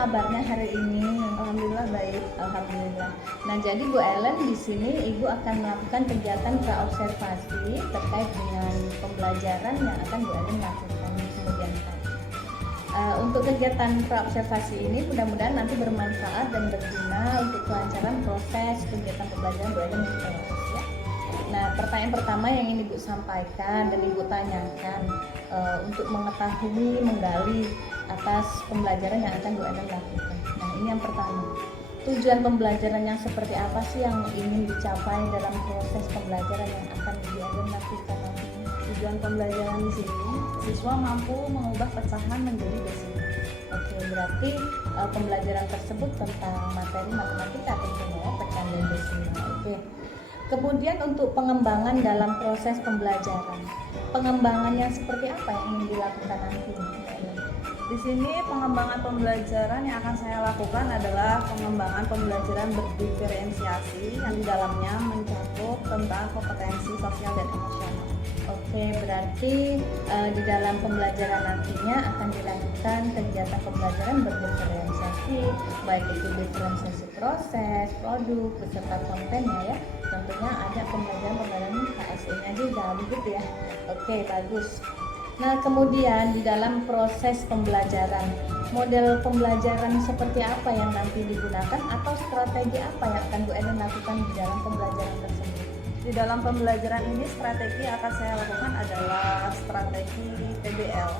kabarnya hari ini? Alhamdulillah baik. Alhamdulillah. Nah, jadi Bu Ellen di sini Ibu akan melakukan kegiatan praobservasi terkait dengan pembelajaran yang akan Bu Ellen lakukan di kemudian hari. Untuk kegiatan praobservasi ini mudah-mudahan nanti bermanfaat dan berguna untuk kelancaran proses kegiatan pembelajaran Bu Ellen di kelas ya. Nah, pertanyaan pertama yang ingin Ibu sampaikan dan Ibu tanyakan untuk mengetahui, menggali atas pembelajaran yang akan Bu Ellen lakukan. Nah, ini yang pertama. Tujuan pembelajaran yang seperti apa sih yang ingin dicapai dalam proses pembelajaran yang akan Bu Ellen lakukan nanti? Tujuan pembelajaran di sini, siswa mampu mengubah pecahan menjadi desimal. Oke, berarti pembelajaran tersebut tentang materi matematika tentunya ya, pecahan dan desimal. Oke. Kemudian untuk pengembangan dalam proses pembelajaran, pengembangan yang seperti apa yang ingin dilakukan nanti? Di sini pengembangan pembelajaran yang akan saya lakukan adalah pengembangan pembelajaran berdiferensiasi yang di dalamnya mencakup tentang kompetensi sosial dan emosional. Oke, berarti di dalam pembelajaran nantinya akan dilakukan kegiatan pembelajaran berdiferensiasi, baik itu diferensiasi proses, produk, beserta kontennya ya. Tentunya ada pembelajaran KSE-nya juga begitu ya. Oke, bagus. Nah, kemudian di dalam proses pembelajaran, model pembelajaran seperti apa yang nanti digunakan atau strategi apa yang akan Bu Ellen lakukan di dalam pembelajaran tersebut? Di dalam pembelajaran ini strategi yang akan saya lakukan adalah strategi PBL,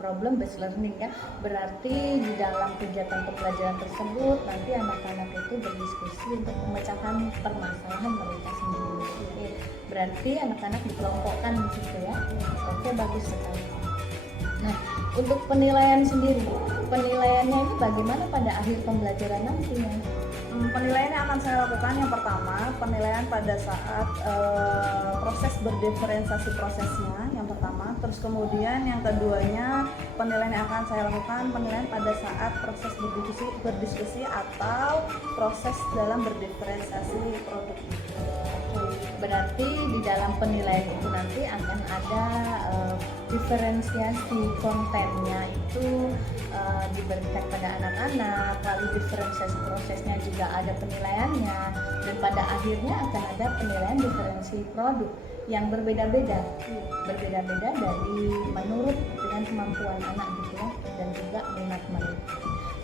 problem based learning ya. Berarti di dalam kegiatan pembelajaran tersebut nanti anak-anak itu berdiskusi untuk pemecahan permasalahan mereka sendiri. Oke, berarti anak-anak dikelompokkan begitu ya. Oke, bagus sekali. Nah, untuk penilaian sendiri, penilaiannya ini bagaimana pada akhir pembelajaran nantinya? Penilaian yang akan saya lakukan yang pertama, penilaian pada saat proses berdiferensiasi prosesnya yang pertama, terus kemudian yang keduanya penilaian yang akan saya lakukan penilaian pada saat proses berdiskusi atau proses dalam berdiferensiasi produk. Berarti di dalam penilaian itu nanti akan ada diferensiasi kontennya itu diberikan pada anak-anak, lalu diferensiasi prosesnya juga ada penilaiannya, dan pada akhirnya akan ada penilaian diferensi produk yang berbeda-beda dari menurut dengan kemampuan anak gitu ya, dan juga minat mereka.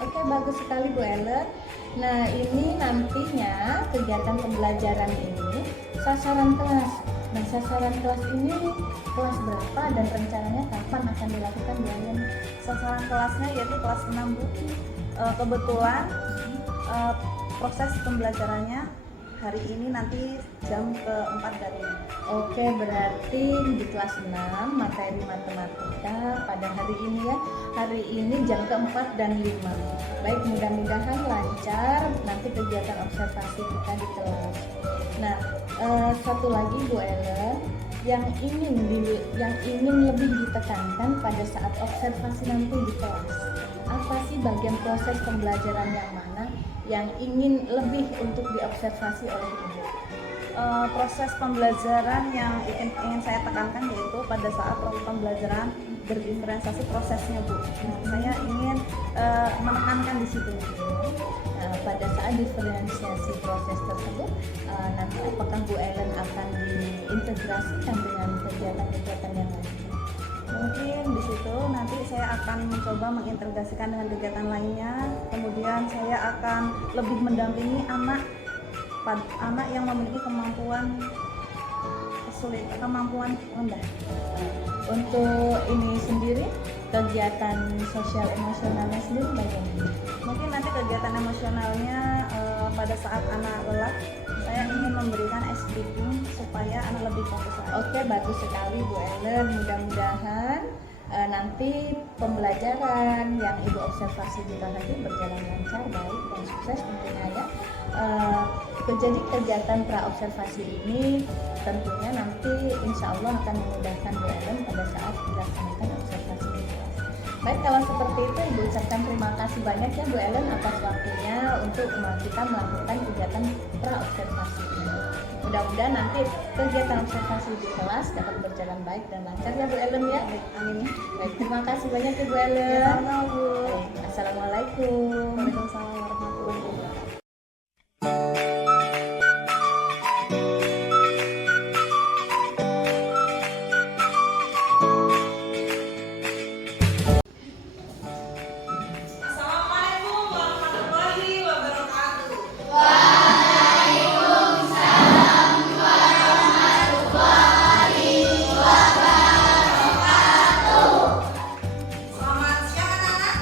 Oke, bagus sekali Bu Ellen. Nah, ini nantinya kegiatan pembelajaran ini sasaran kelas. Nah, sasaran kelas ini kelas berapa dan rencananya kapan akan dilakukan Bu Ellen? Sasaran kelasnya yaitu kelas 6 Bu. Kebetulan proses pembelajarannya hari ini nanti jam ke-4 dari ini. Oke, berarti di kelas 6 materi matematika pada hari ini ya. Hari ini jam ke-4 dan 5. Baik, mudah-mudahan lancar nanti kegiatan observasi kita di kelas. Nah, satu lagi Bu Ellen, yang ingin lebih ditekankan pada saat observasi nanti di kelas. Apa sih bagian proses pembelajaran yang mana yang ingin lebih untuk diobservasi oleh Ibu? Proses pembelajaran yang ingin saya tekankan yaitu pada saat pembelajaran berdiferensiasi prosesnya Bu. Nah, saya ingin menekankan di situ. Nah, pada saat diferensiasi proses tersebut, nanti apakah Bu Ellen akan diintegrasikan dengan kegiatan-kegiatan yang lain? Mungkin di situ nanti saya akan mencoba mengintegrasikan dengan kegiatan lainnya. Kemudian saya akan lebih mendampingi anak yang memiliki kemampuan rendah. Untuk ini sendiri, kegiatan sosial emosionalnya sendiri bagaimana? Mungkin nanti kegiatan emosionalnya pada saat anak lelah, saya ingin memberikan ice breaking supaya anak lebih fokus lagi. Oke, bagus sekali Bu Ellen. Mudah-mudahan nanti pembelajaran yang Ibu observasi di kelas nanti berjalan lancar, baik dan sukses tentunya ya. Jadi kegiatan praobservasi ini tentunya nanti insya Allah akan memudahkan Bu Ellen pada saat dilaksanakan observasi di kelas. Baik, kalau seperti itu Ibu ucapkan terima kasih banyak ya Bu Ellen atas waktunya untuk kita melakukan kegiatan praobservasi ini. Mudah-mudahan nanti kegiatan observasi di kelas dapat berjalan baik dan lancar ya Bu Ellen ya. Amin. Baik, terima kasih banyak ya Bu Ellen. Ya, sama-sama Bu. Baik, Assalamualaikum. Waalaikumsalam warahmatullahi wabarakatuh. Assalamualaikum warahmatullahi wabarakatuh. Selamat siang anak-anak.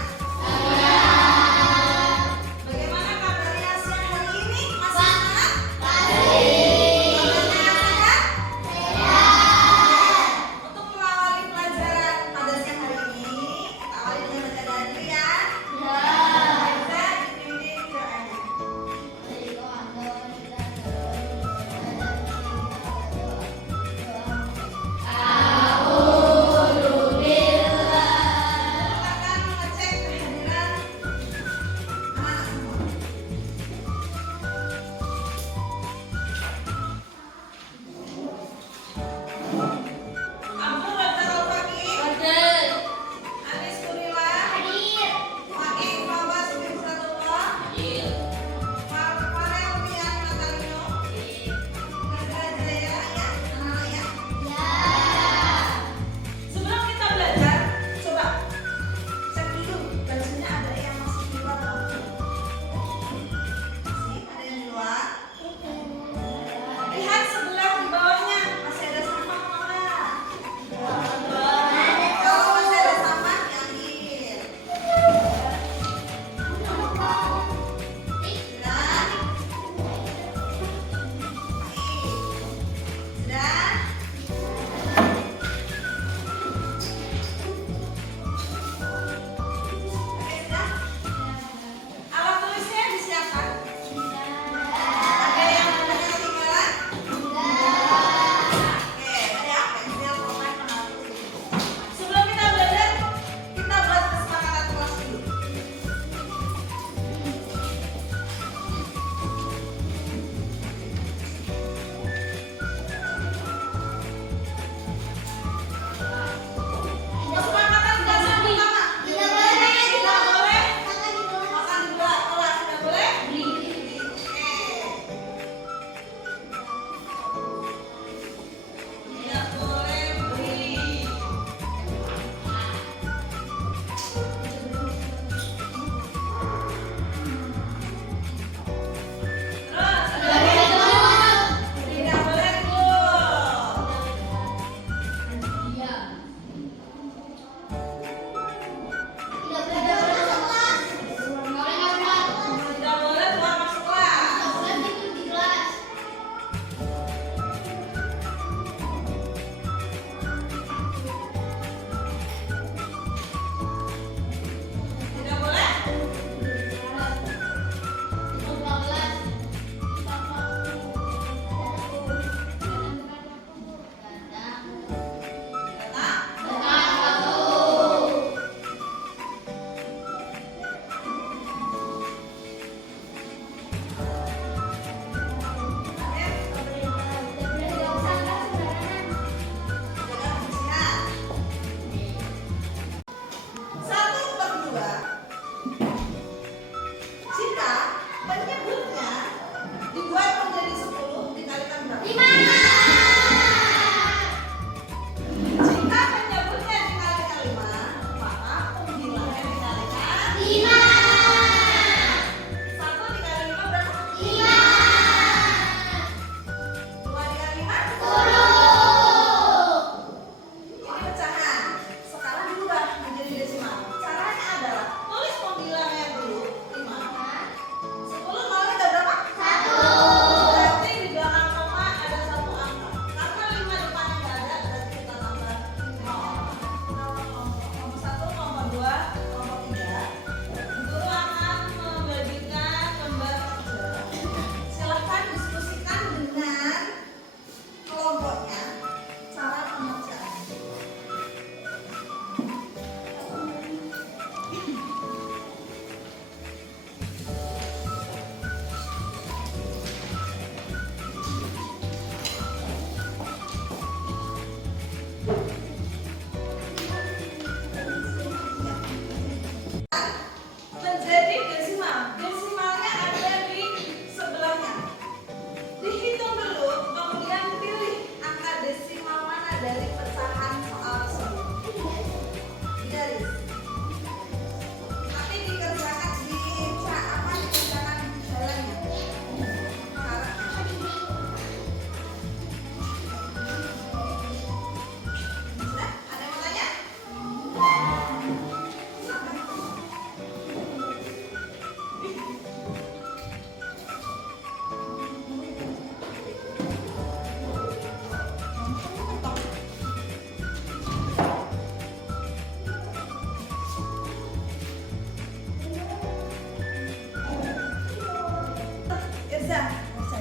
Bisa. Bisa.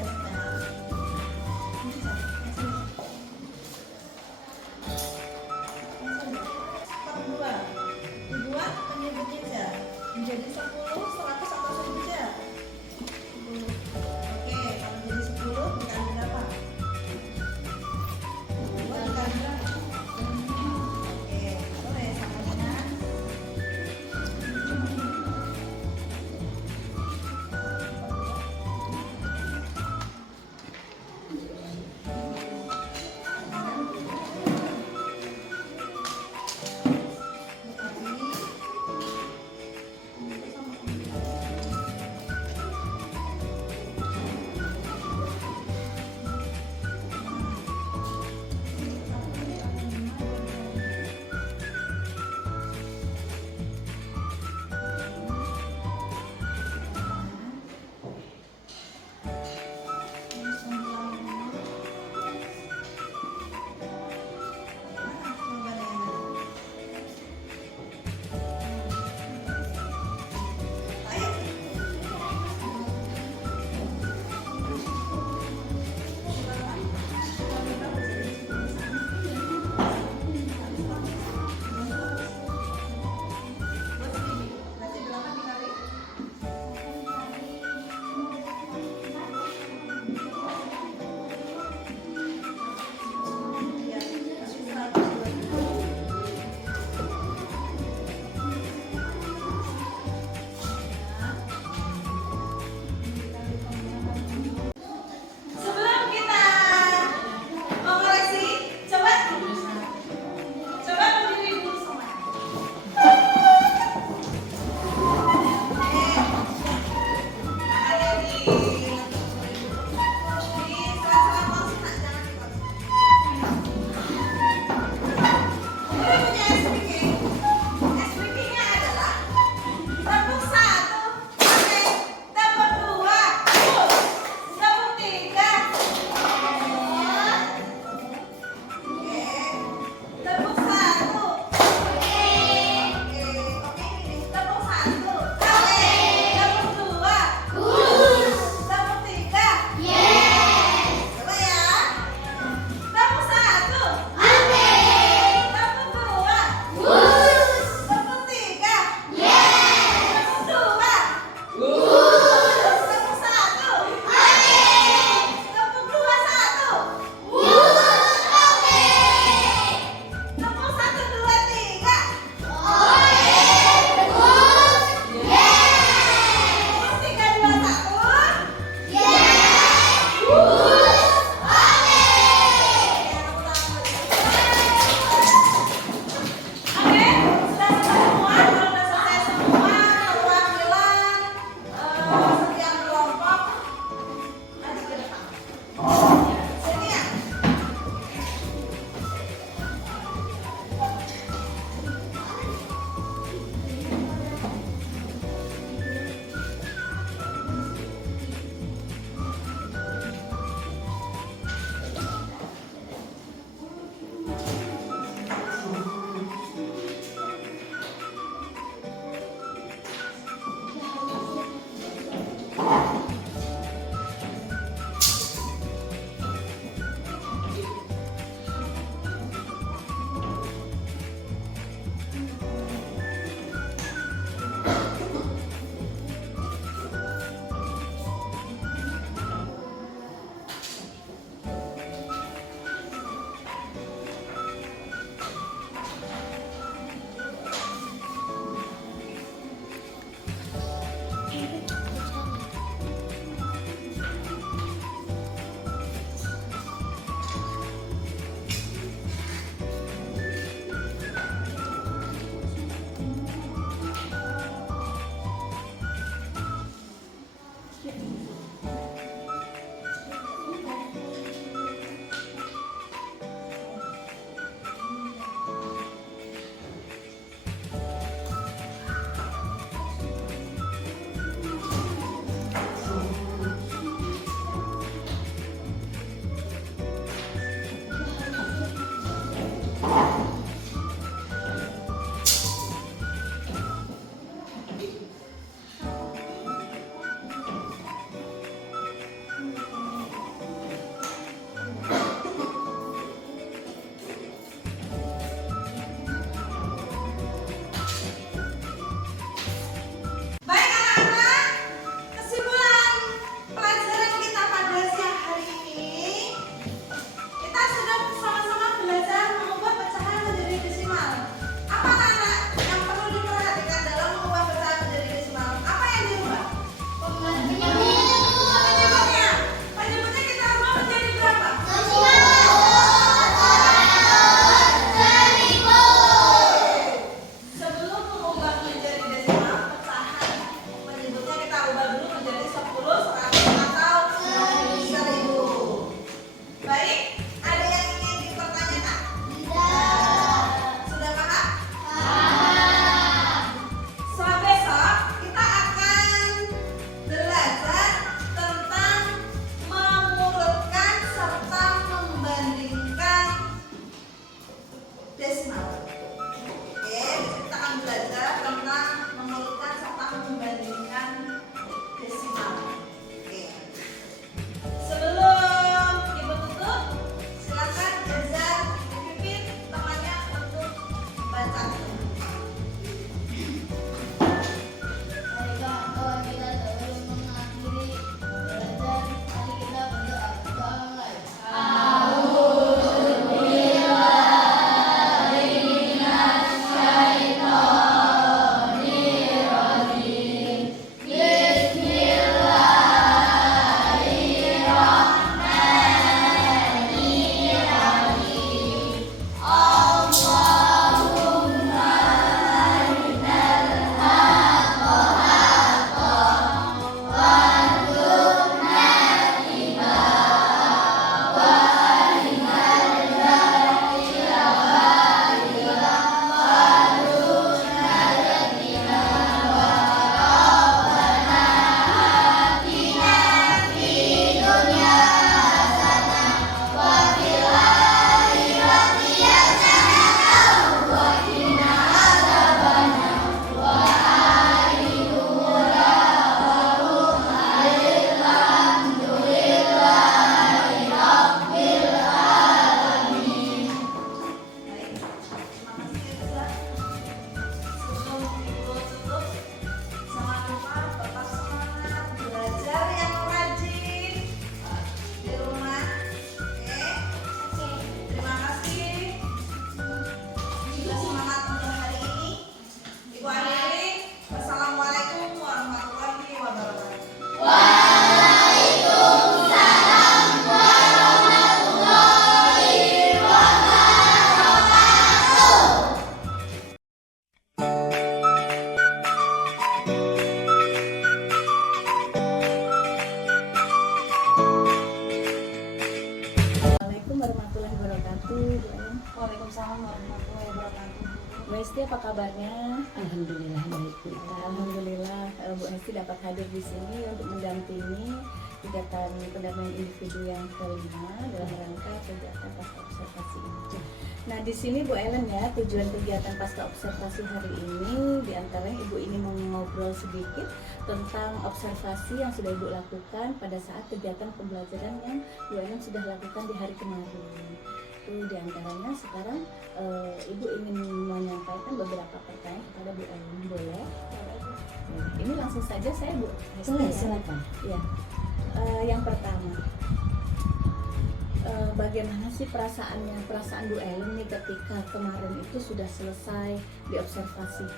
Dua. Dibuat penyebutnya menjadi 10, 100 atau 1000 aja. 10. Oke, kalau jadi 10 dikali berapa? 2 dikali berapa? Oke, boleh sama dengan sebelum kita mengoreksi, coba berdiri dulu semuanya. Tangannya di sela-sela konsina, jangan di konsina. Kita punya SPK. SPK-nya adalah tepuk 1, oke, tepuk 2, tepuk 3, tepuk 1, oke, tepuk 1, tepuk 2, Waalaikumsalam warahmatullahi wabarakatuh. Bu Hesti, apa kabarnya? Alhamdulillah baik Bu Ita. Alhamdulillah Bu Hesti dapat hadir di sini untuk mendampingi kegiatan pendampingan individu yang kelima dalam rangka kegiatan pasca observasi ini. Nah, di sini Bu Ellen ya, tujuan kegiatan pasca observasi hari ini diantaranya Ibu ingin mengobrol sedikit tentang observasi yang sudah Ibu lakukan pada saat kegiatan pembelajaran yang Bu Ellen sudah lakukan di hari kemarin. Itu diantaranya sekarang Ibu ingin menyampaikan beberapa pertanyaan kepada Bu Ellen, boleh? Ini langsung saja saya Bu Hesti ya. Silakan. Ya. Yang pertama, bagaimana sih perasaan Bu Ellen nih ketika kemarin itu sudah selesai diobservasi?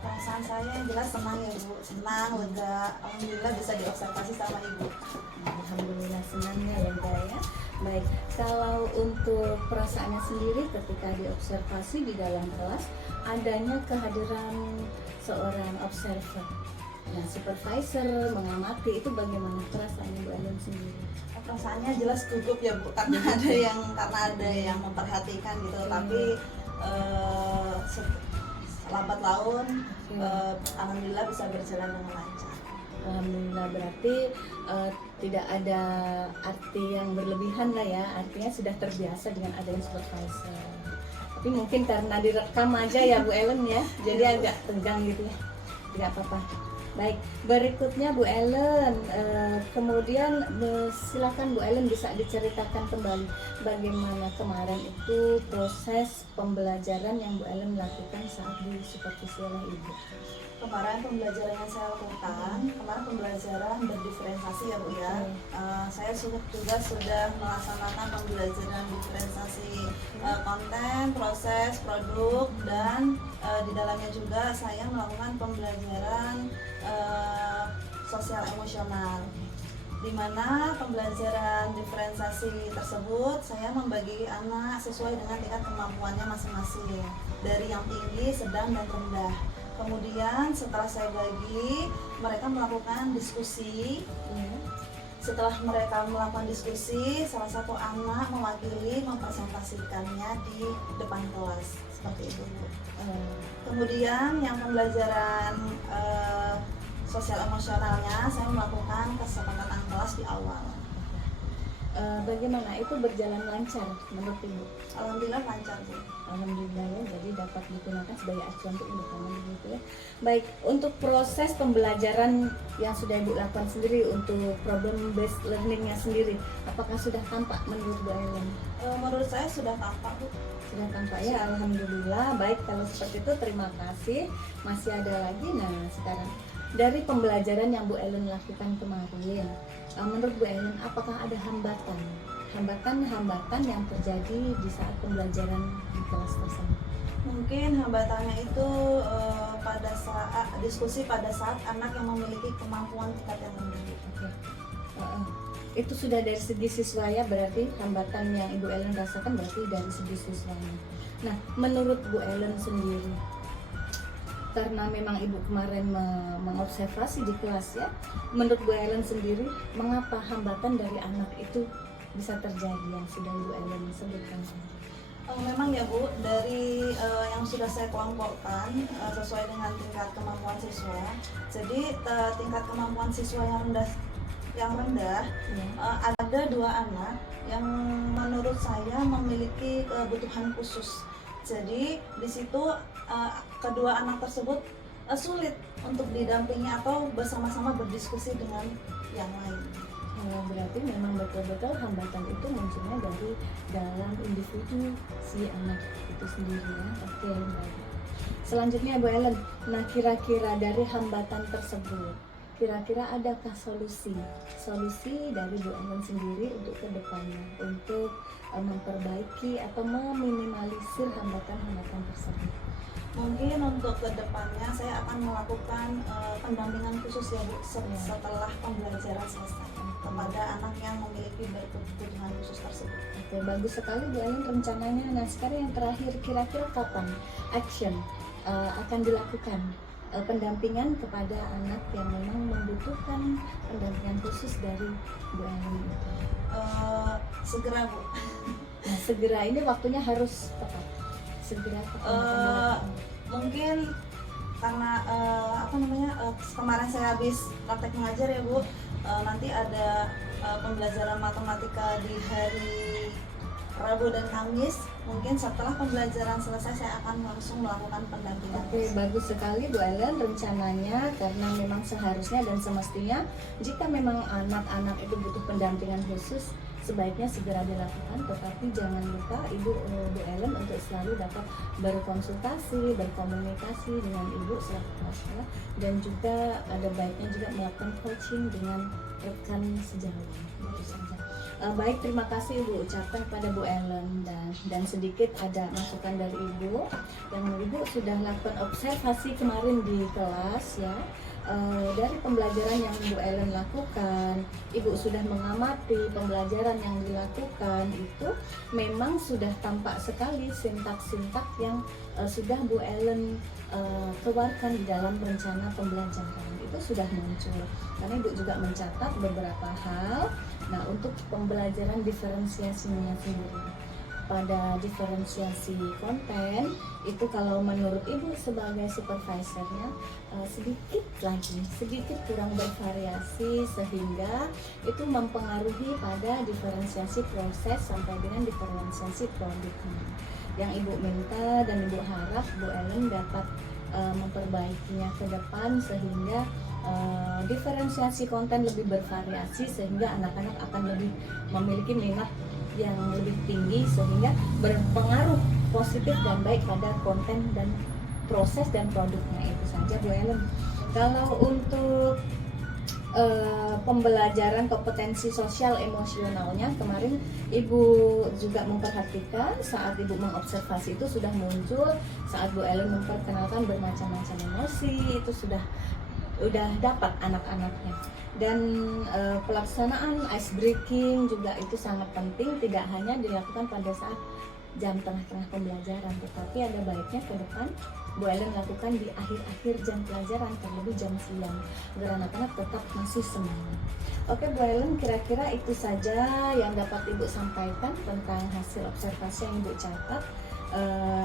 Perasaan saya yang jelas senang ya Bu, senang, lega. Alhamdulillah bisa diobservasi sama Ibu. Alhamdulillah senangnya lega ya. Baik, kalau untuk perasaannya sendiri ketika diobservasi di dalam kelas, adanya kehadiran seorang observer. Nah, supervisor mengamati, itu bagaimana perasaannya Bu Ellen sendiri? Perasaannya jelas gugup ya Bu, karena ada yang memperhatikan gitu. Tapi lambat laun alhamdulillah bisa berjalan dengan lancar. Alhamdulillah, berarti tidak ada arti yang berlebihan lah ya, artinya sudah terbiasa dengan adanya supervisor. Tapi mungkin karena direkam aja ya Bu Ellen ya, jadi agak tegang gitu ya, tidak apa-apa. Baik, berikutnya Bu Ellen, kemudian silakan Bu Ellen bisa diceritakan kembali bagaimana kemarin itu proses pembelajaran yang Bu Ellen lakukan saat disupervisi oleh Ibu. Kemarin pembelajaran yang saya lakukan, kemarin pembelajaran berdiferensiasi ya Bu ya. Saya juga sudah melaksanakan pembelajaran diferensiasi konten, proses, produk, dan di dalamnya juga saya melakukan pembelajaran sosial emosional, di mana pembelajaran diferensiasi tersebut saya membagi anak sesuai dengan tingkat kemampuannya masing-masing, dari yang tinggi, sedang, dan rendah. Kemudian setelah saya bagi, mereka melakukan diskusi. Setelah mereka melakukan diskusi, salah satu anak mewakili mempresentasikannya di depan kelas, seperti itu. Kemudian yang pembelajaran sosial emosionalnya, saya melakukan kesepakatan kelas di awal. Bagaimana itu berjalan lancar menurut Ibu? Alhamdulillah lancar Bu. Alhamdulillah ya, jadi dapat digunakan sebagai acuan untuk independen begitu ya. Baik, untuk proses pembelajaran yang sudah Ibu lakukan sendiri untuk problem based learningnya sendiri, apakah sudah tampak menurut Bu Ellen? Menurut saya sudah tampak Bu. Sudah tampak ya, alhamdulillah. Baik, kalau seperti itu terima kasih. Masih ada lagi. Nah, sekarang dari pembelajaran yang Bu Ellen lakukan kemarin, menurut Bu Ellen apakah ada hambatan yang terjadi di saat pembelajaran di kelas tersebut? Mungkin hambatannya itu pada saat diskusi pada saat anak yang memiliki kemampuan tingkat yang rendah. Oke. Itu sudah dari segi siswa ya, berarti hambatan yang Ibu Ellen rasakan berarti dari segi siswanya. Nah, menurut Bu Ellen sendiri, karena memang Ibu kemarin mengobservasi di kelas ya, menurut Bu Ellen sendiri, mengapa hambatan dari anak itu bisa terjadi yang sudah Ibu Ellen sebutkan? Memang ya Bu, dari yang sudah saya kelompokkan sesuai dengan tingkat kemampuan siswa. Jadi tingkat kemampuan siswa yang rendah Ya. ada 2 anak yang menurut saya memiliki kebutuhan khusus. Jadi di situ kedua anak tersebut sulit untuk didampingi atau bersama-sama berdiskusi dengan yang lain. Berarti memang betul-betul hambatan itu munculnya dari dalam individu si anak itu sendiri ya. Oke, baik. Selanjutnya Bu Ellen, nah kira-kira dari hambatan tersebut, kira-kira adakah solusi dari Bu Ellen sendiri untuk kedepannya, untuk memperbaiki atau meminimalisir hambatan-hambatan tersebut? Mungkin untuk kedepannya saya akan melakukan pendampingan khusus ya Bu setelah pembelajaran selesai kepada anak yang memiliki kebutuhan khusus tersebut. Oke, bagus sekali Bu Ellen rencananya. Nah, sekarang yang terakhir, kira-kira kapan action akan dilakukan pendampingan kepada anak yang memang membutuhkan pendampingan khusus dari Bu Ellen itu? Segera Bu. Nah, segera ini waktunya harus tepat. segera mungkin karena kemarin saya habis praktek mengajar ya Bu, nanti ada pembelajaran matematika di hari Rabu dan Kamis. Mungkin setelah pembelajaran selesai saya akan langsung melakukan pendampingan. Oke, bagus sekali Bu Ellen rencananya, karena memang seharusnya dan semestinya jika memang anak-anak itu butuh pendampingan khusus sebaiknya segera dilakukan, tetapi jangan lupa Bu Ellen untuk selalu dapat berkonsultasi, berkomunikasi dengan Ibu selaku kepala sekolah, dan juga ada baiknya juga melakukan coaching dengan rekan sejawat. Itu saja. Baik, terima kasih Ibu ucapkan kepada Bu Ellen, dan sedikit ada masukan dari Ibu yang Ibu sudah lakukan observasi kemarin di kelas ya. Dari pembelajaran yang Bu Ellen lakukan, Ibu sudah mengamati pembelajaran yang dilakukan itu memang sudah tampak sekali sintak-sintak yang sudah Bu Ellen keluarkan di dalam rencana pembelajaran. Itu sudah muncul karena Ibu juga mencatat beberapa hal. Nah, untuk pembelajaran diferensiasinya sendiri, pada diferensiasi konten itu kalau menurut Ibu sebagai supervisornya sedikit kurang bervariasi, sehingga itu mempengaruhi pada diferensiasi proses sampai dengan diferensiasi produknya. Yang Ibu minta dan Ibu harap Bu Ellen dapat memperbaikinya ke depan sehingga diferensiasi konten lebih bervariasi, sehingga anak-anak akan lebih memiliki minat yang lebih tinggi sehingga berpengaruh positif dan baik pada konten dan proses dan produknya. Itu saja Bu Ellen. Kalau untuk pembelajaran kompetensi sosial emosionalnya kemarin Ibu juga memperhatikan saat Ibu mengobservasi itu sudah muncul saat Bu Ellen memperkenalkan bermacam-macam emosi, itu sudah dapat anak-anaknya. Dan pelaksanaan ice breaking juga itu sangat penting, tidak hanya dilakukan pada saat jam tengah-tengah pembelajaran, tetapi ada baiknya ke depan Bu Ellen lakukan di akhir-akhir jam pelajaran, terlebih jam siang, agar anak-anak tetap masih semangat. Oke Bu Ellen, kira-kira itu saja yang dapat Ibu sampaikan tentang hasil observasi yang Ibu catat,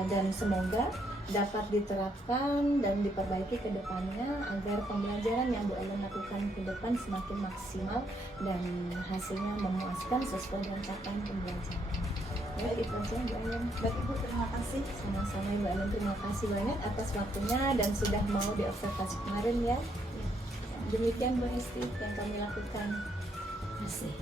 dan semoga dapat diterapkan dan diperbaiki ke depannya agar pembelajaran yang Bu Ellen lakukan ke depan semakin maksimal dan hasilnya memuaskan sesuai dengan capaian pembelajaran. Baik, itu saja Bu Ellen. Baik Ibu, terima kasih. Sama-sama Bu Ellen, terima kasih banyak atas waktunya dan sudah mau diobservasi kemarin ya. Demikian Bu Esti yang kami lakukan. Terima kasih.